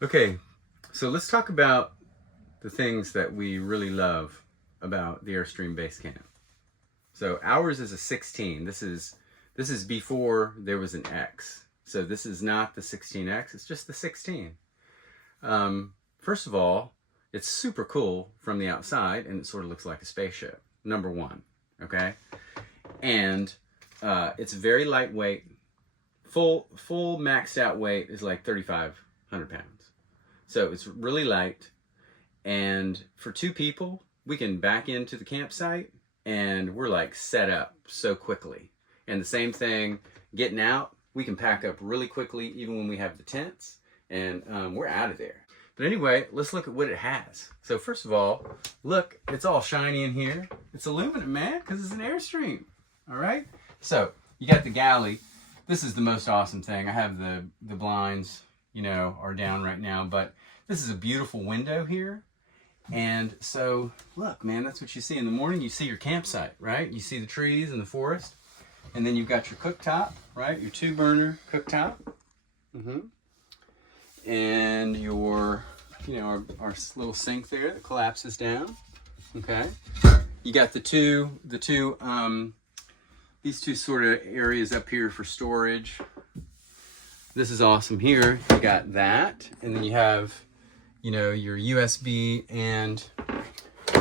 Okay, so let's talk about the things that we really love about the Airstream Basecamp. So ours is a 16. This is before there was an X. So this is not the 16X, it's just the 16. First of all, it's super cool from the outside and it sort of looks like a spaceship, number one, okay? And it's very lightweight. Full maxed out weight is like 3,500 pounds. So it's really light, and for two people, we can back into the campsite and we're like set up so quickly. And the same thing, getting out, we can pack up really quickly even when we have the tents, and we're out of there. But anyway, let's look at what it has. So first of all, look, it's all shiny in here. It's aluminum, man, because it's an Airstream, all right? So you got the galley. This is the most awesome thing. I have the blinds, are down right now, but this is a beautiful window here. And so look, man, that's what you see in the morning. You see your campsite, right? You see the trees and the forest, and then you've got your cooktop, right? Your 2-burner cooktop. And your, our little sink there that collapses down. Okay. You got these two sort of areas up here for storage. This is awesome here. You got that, and then you have, your USB and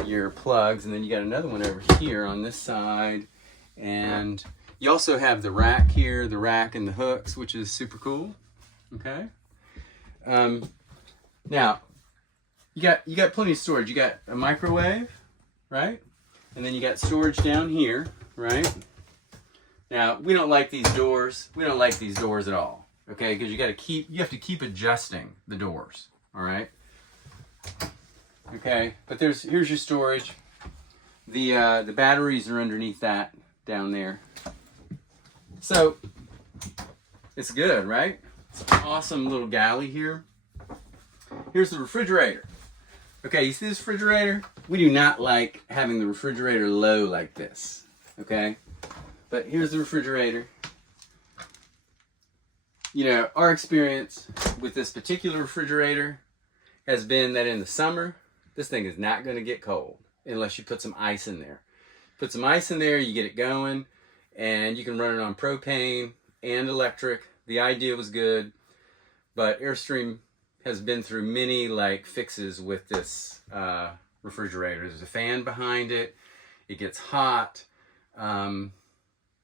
your plugs, and then you got another one over here on this side, and you also have the rack here, the rack and the hooks, which is super cool. Okay. Now you got plenty of storage. You got a microwave, right? And then you got storage down here, right? Now we don't like these doors. We don't like these doors at all. Okay, because you have to keep adjusting the doors. All right. Okay, but here's your storage. The batteries are underneath that down there. So it's good, right? It's an awesome little galley here. Here's the refrigerator. Okay, you see this refrigerator? We do not like having the refrigerator low like this. Okay, but here's the refrigerator. Our experience with this particular refrigerator has been that in the summer, this thing is not going to get cold unless you put some ice in there. Put some ice in there, you get it going, and you can run it on propane and electric. The idea was good, but Airstream has been through many fixes with this refrigerator. There's a fan behind it. It gets hot.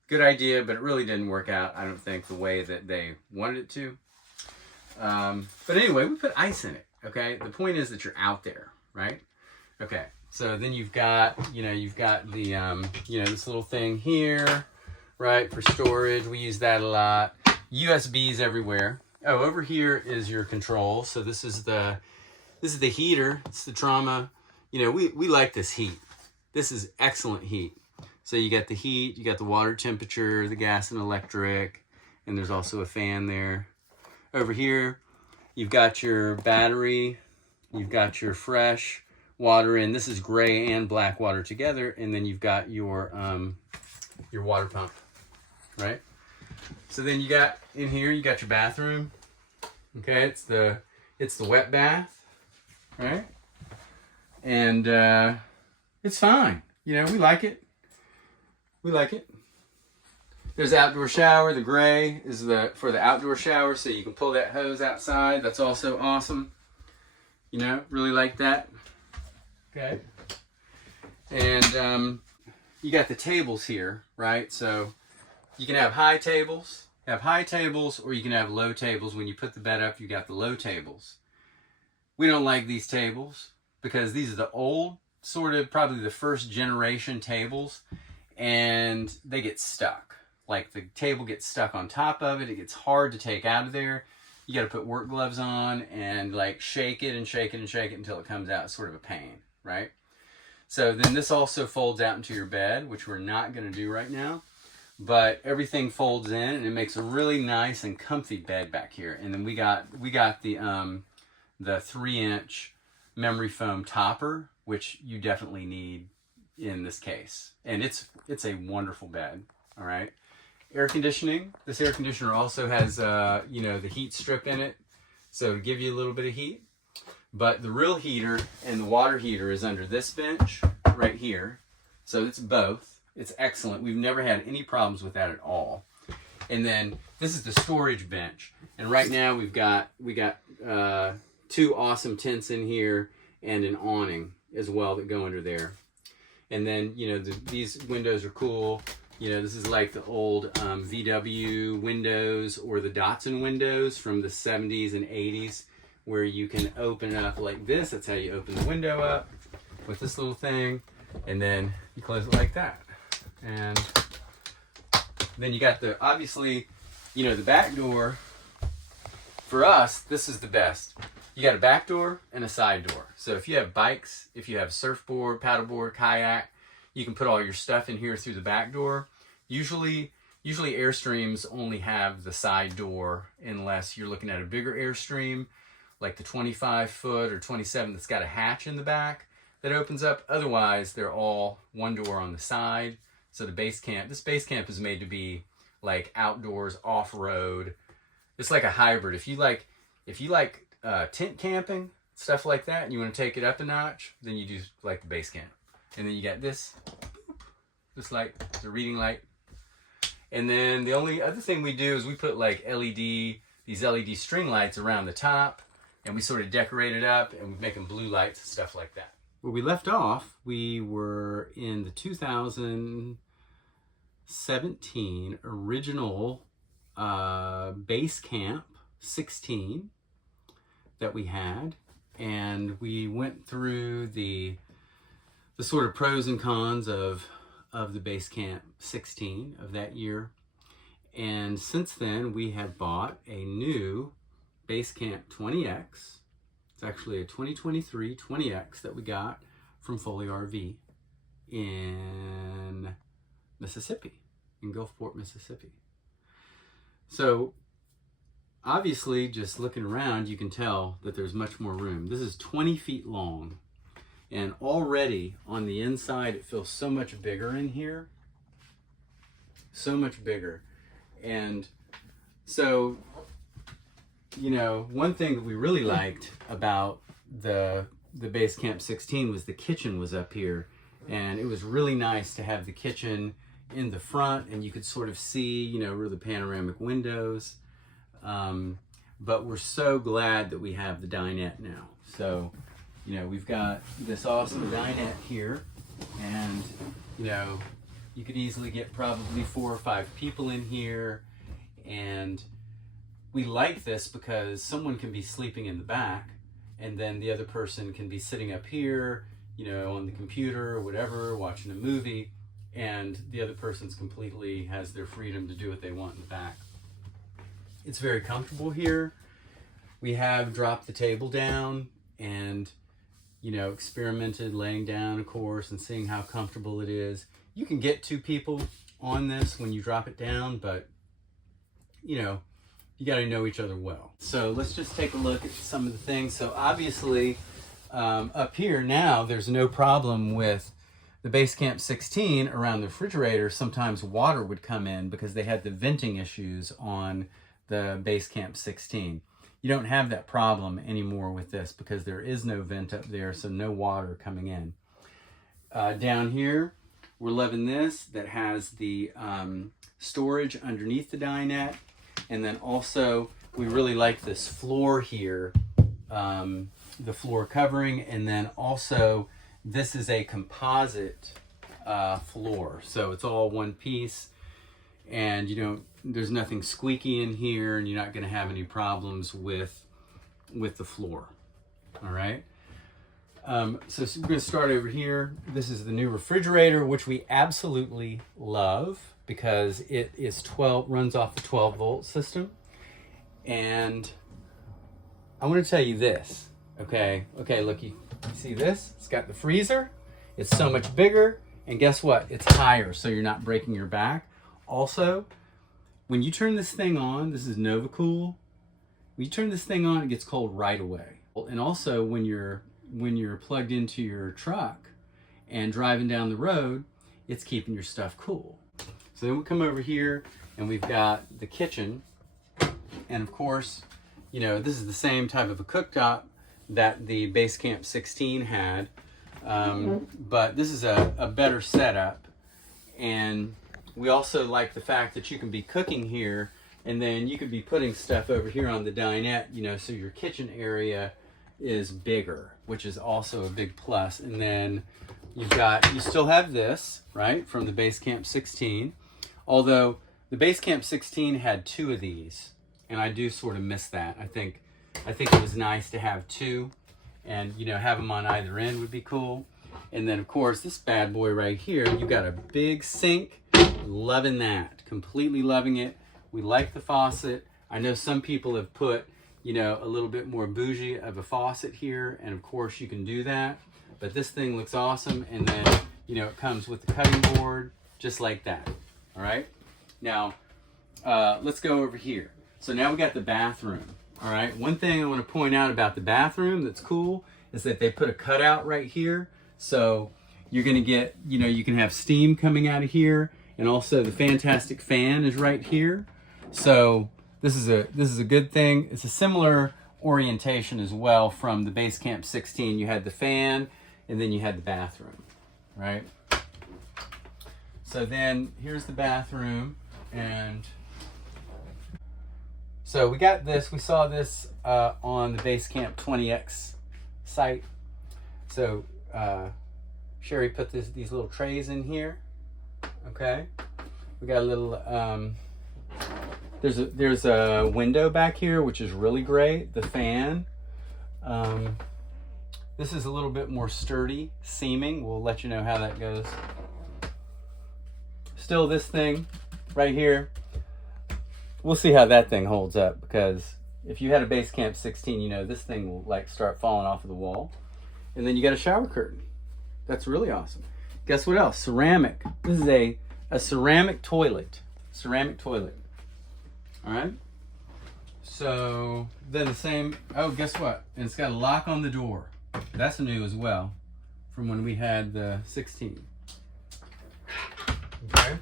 Good idea, but it really didn't work out, I don't think, the way that they wanted it to. But anyway, we put ice in it, okay? The point is that you're out there, right? Okay, so then you've got the, this little thing here, right, for storage. We use that a lot. USBs everywhere. Oh, over here is your control. So this is the heater. It's the trauma. We like this heat. This is excellent heat. So you got the heat, you got the water temperature, the gas and electric, and there's also a fan there. Over here, you've got your battery, you've got your fresh water in. This is gray and black water together, and then you've got your water pump, right? So then you got in here, you got your bathroom. Okay, it's the wet bath, right? And it's fine. We like it. We like it. There's outdoor shower. The gray is for the outdoor shower, so you can pull that hose outside. That's also awesome. Really like that. Okay. And you got the tables here, right? So you can have high tables, or you can have low tables. When you put the bed up, you got the low tables. We don't like these tables because these are the old, probably the first generation tables, and they get stuck. Like the table gets stuck on top of it. It gets hard to take out of there. You got to put work gloves on and shake it and shake it and shake it until it comes out. It's sort of a pain, right? So then this also folds out into your bed, which we're not going to do right now. But everything folds in and it makes a really nice and comfy bed back here. And then we got the 3-inch memory foam topper, which you definitely need in this case. And it's a wonderful bed. All right. Air conditioning. This air conditioner also has the heat strip in it So to give you a little bit of heat. But the real heater and the water heater is under this bench right here. So it's both. It's excellent. We've never had any problems with that at all. And then this is the storage bench. And right now we got 2 awesome tents in here and an awning as well that go under there. And then, you know, these windows are cool. You know, this is like the old VW windows or the Datsun windows from the 70s and 80s, where you can open it up like this. That's how you open the window up, with this little thing. And then you close it like that. And then you got the, obviously, you know, the back door. For us, this is the best. You got a back door and a side door. So if you have bikes, if you have surfboard, paddleboard, kayak, you can put all your stuff in here through the back door. Usually Airstreams only have the side door unless you're looking at a bigger Airstream, like the 25-foot or 27 that's got a hatch in the back that opens up. Otherwise, they're all one door on the side. So the Basecamp, this Basecamp is made to be like outdoors, off-road. It's like a hybrid. If you like tent camping, stuff like that, and you want to take it up a notch, then you do like the Basecamp. And then you got this light, the reading light. And then the only other thing we do is we put like these LED string lights around the top, and we sort of decorate it up, and we make them blue lights and stuff like that. Where we left off, we were in the 2017 original Basecamp 16 that we had, and we went through the sort of pros and cons of the Basecamp 16 of that year. And since then, we have bought a new Basecamp 20X. It's actually a 2023 20X that we got from Foley RV in Mississippi, in Gulfport, Mississippi. So obviously, just looking around, you can tell that there's much more room. This is 20 feet long. And already on the inside, it feels so much bigger in here. So much bigger. And so, you know, one thing that we really liked about the Basecamp 16 was the kitchen was up here. And it was really nice to have the kitchen in the front, and you could sort of see, you know, the panoramic windows. But we're so glad that we have the dinette now. So, you know, we've got this awesome dinette here, and, you know, you could easily get probably 4 or 5 people in here. And we like this because someone can be sleeping in the back, and then the other person can be sitting up here, you know, on the computer or whatever, watching a movie, and the other person's completely has their freedom to do what they want in the back. It's very comfortable here. We have dropped the table down and, you know, experimented laying down, of course, and seeing how comfortable it is. You can get 2 people on this when you drop it down, but, you know, you got to know each other well. So let's just take a look at some of the things. So obviously, up here now, there's no problem with the Basecamp 16 around the refrigerator. Sometimes water would come in because they had the venting issues on the Basecamp 16. You don't have that problem anymore with this because there is no vent up there, so no water coming in. Down here, we're loving this that has the storage underneath the dinette. And then also, we really like this floor here, the floor covering. And then also, this is a composite floor. So it's all one piece, and there's nothing squeaky in here, and you're not going to have any problems with the floor. All right. So we're going to start over here. This is the new refrigerator, which we absolutely love because it is runs off the 12-volt system. And I want to tell you this. Okay, look, you see this? It's got the freezer. It's so much bigger, and guess what? It's higher, so you're not breaking your back. Also, when you turn this thing on, this is NovaCool. When you turn this thing on, it gets cold right away. And also, when you're plugged into your truck and driving down the road, it's keeping your stuff cool. So then we come over here, and we've got the kitchen, and of course, you know, this is the same type of a cooktop that the Basecamp 16 had, but this is a better setup. And we also like the fact that you can be cooking here, and then you could be putting stuff over here on the dinette, you know, so your kitchen area is bigger, which is also a big plus. And then you still have this, right, from the Basecamp 16, although the Basecamp 16 had 2 of these, and I do sort of miss that. I think it was nice to have 2, and, you know, have them on either end would be cool. And then, of course, this bad boy right here, you got a big sink. Loving that. Completely loving it. We like the faucet. I know some people have put, you know, a little bit more bougie of a faucet here, and of course you can do that. But this thing looks awesome, and then, you know, it comes with the cutting board, just like that. All right? Now, let's go over here. So now we got the bathroom. All right? One thing I want to point out about the bathroom that's cool is that they put a cutout right here. So you're going to get, you know, you can have steam coming out of here, and also the fantastic fan is right here. So this is a good thing. It's a similar orientation as well from the Basecamp 16. You had the fan, and then you had the bathroom, right? So then here's the bathroom, and so we got this. We saw this on the Basecamp 20X site. So Sherry put these little trays in here. Okay, we got a little. There's a window back here, which is really great. The fan. This is a little bit more sturdy seaming. We'll let you know how that goes. Still, this thing right here. We'll see how that thing holds up, because if you had a Basecamp 16, you know this thing will like start falling off of the wall. And then you got a shower curtain. That's really awesome. Guess what else? Ceramic. This is a ceramic toilet. Ceramic toilet. All right. So then the same. Oh, guess what? And it's got a lock on the door. That's new as well, from when we had the 16. Okay.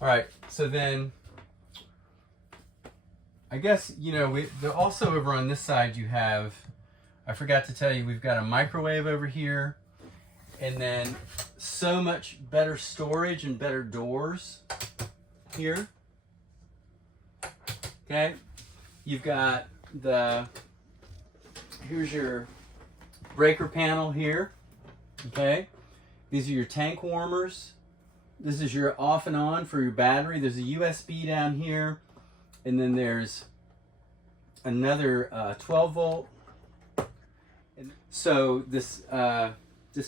All right. So then, I guess, you know, also over on this side you have. I forgot to tell you, we've got a microwave over here, and then so much better storage and better doors here. Okay, you've got here's your breaker panel here. Okay, these are your tank warmers. This is your off and on for your battery. There's a USB down here, and then there's another 12 volt. So this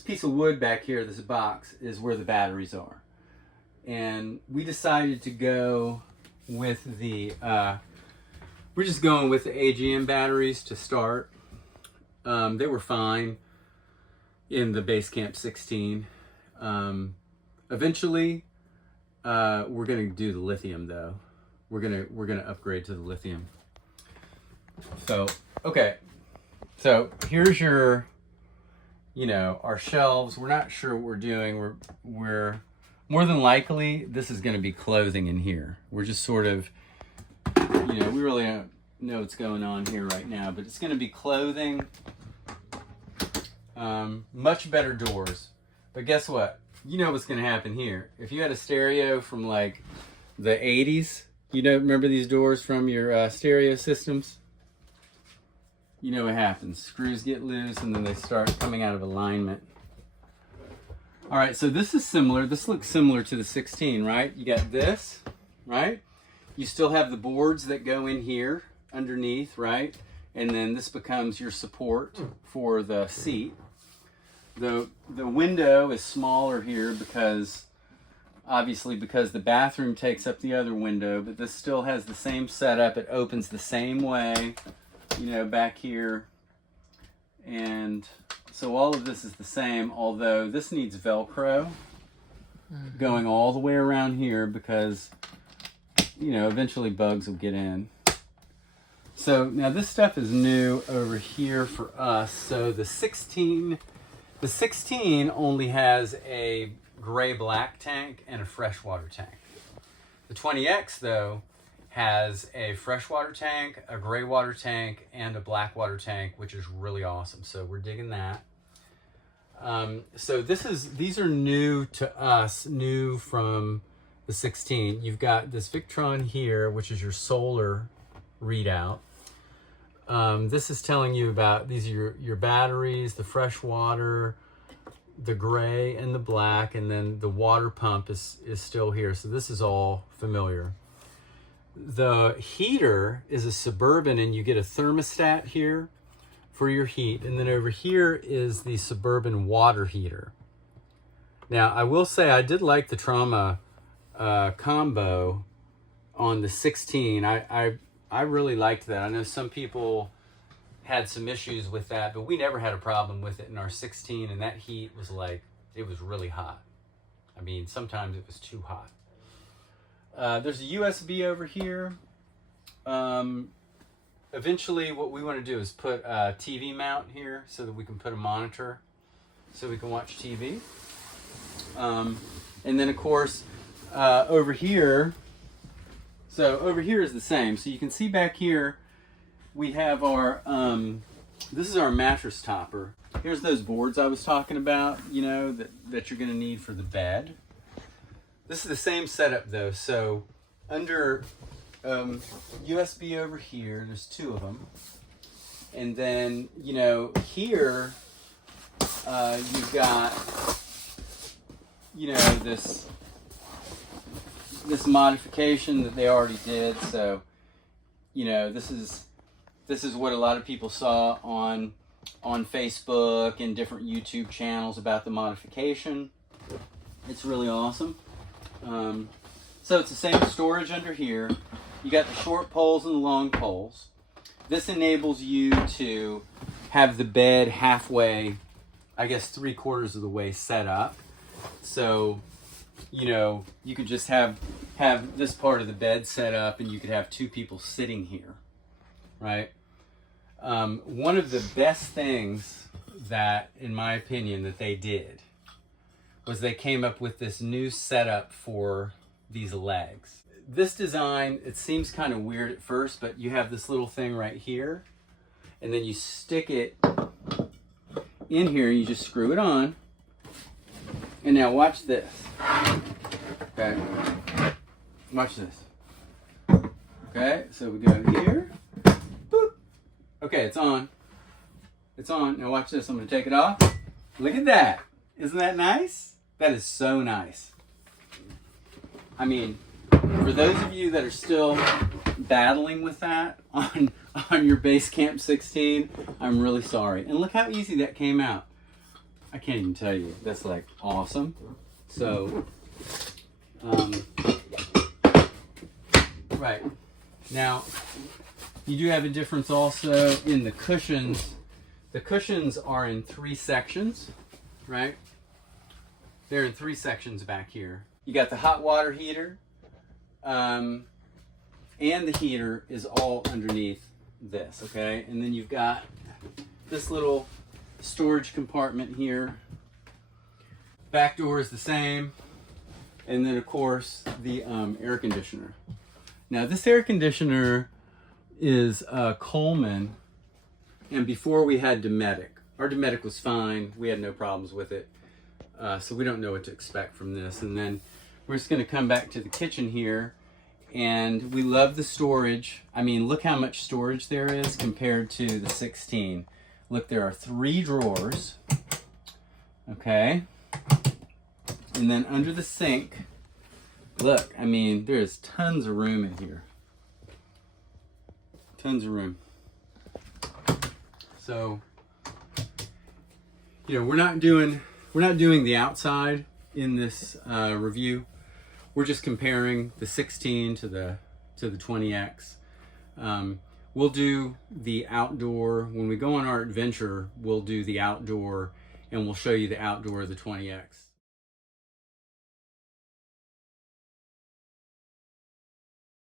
piece of wood back here, this box, is where the batteries are. And we decided to go with the, we're just going with the AGM batteries to start. They were fine in the Basecamp 16. Eventually, we're gonna do the lithium though. We're gonna upgrade to the lithium. So, okay. So here's your, you know, our shelves. We're not sure what we're doing. We're more than likely, this is going to be clothing in here. We're just sort of, you know, we really don't know what's going on here right now, but it's going to be clothing. Much better doors. But guess what? You know what's going to happen here. If you had a stereo from like the 80s, you know, remember these doors from your stereo systems? You know what happens. Screws get loose and then they start coming out of alignment. All right, so this is similar. This looks similar to the 16, right? You got this, right? You still have the boards that go in here underneath, right? And then this becomes your support for the seat. The window is smaller here because, obviously, because the bathroom takes up the other window, but this still has the same setup. It opens the same way. You know, back here, and so all of this is the same, although this needs Velcro going all the way around here because, you know, eventually bugs will get in. So now this stuff is new over here for us. So the 16 only has a gray-black tank and a freshwater tank. The 20X though has a freshwater tank, a gray water tank, and a black water tank, which is really awesome. So we're digging that. So these are new to us, new from the 16. You've got this Victron here, which is your solar readout. This is telling you about, these are your batteries, the fresh water, the gray and the black, and then the water pump is still here. So this is all familiar. The heater is a Suburban, and you get a thermostat here for your heat. And then over here is the Suburban water heater. Now, I will say I did like the Trauma combo on the 16. I really liked that. I know some people had some issues with that, but we never had a problem with it in our 16, and that heat was like, it was really hot. I mean, sometimes it was too hot. There's a USB over here. Eventually what we want to do is put a TV mount here so that we can put a monitor so we can watch TV. And then of course, over here, so over here is the same. So you can see back here, we have our, this is our mattress topper. Here's those boards I was talking about, you know, that you're gonna need for the bed. This is the same setup though. So under USB over here, there's two of them. And then, you know, here, you've got, you know, this modification that they already did. So, you know, this is what a lot of people saw on Facebook and different YouTube channels about the modification. It's really awesome. So it's the same storage under here. You got the short poles and the long poles. This enables you to have the bed halfway, I guess 3/4 of the way set up. So, you know, you could just have this part of the bed set up, and you could have two people sitting here, right? One of the best things that, in my opinion, that they did was they came up with this new setup for these legs. This design, it seems kind of weird at first, but you have this little thing right here, and then you stick it in here, you just screw it on. And now watch this. Okay, watch this. Okay, so we go here. Boop. Okay, it's on. It's on. Now watch this. I'm going to take it off. Look at that. Isn't that nice? That is so nice. I mean, for those of you that are still battling with that on your Basecamp 16, I'm really sorry. And look how easy that came out. I can't even tell you. That's like awesome. So, right. Now, you do have a difference also in the cushions. The cushions are in 3 sections, right? They're in 3 sections back here. You got the hot water heater, and the heater is all underneath this, okay? And then you've got this little storage compartment here. Back door is the same. And then of course the air conditioner. Now this air conditioner is Coleman, and before we had Dometic. Our Dometic was fine. We had no problems with it. So we don't know what to expect from this. And then we're just gonna come back to the kitchen here, and we love the storage. I mean, look how much storage there is compared to the 16. Look, there are 3 drawers, okay? And then under the sink, look, I mean, there's tons of room in here. Tons of room. So, you know, we're not doing the outside in this review. We're just comparing the 16 to the 20X. We'll do the outdoor. When we go on our adventure, we'll do the outdoor, and we'll show you the outdoor of the 20X.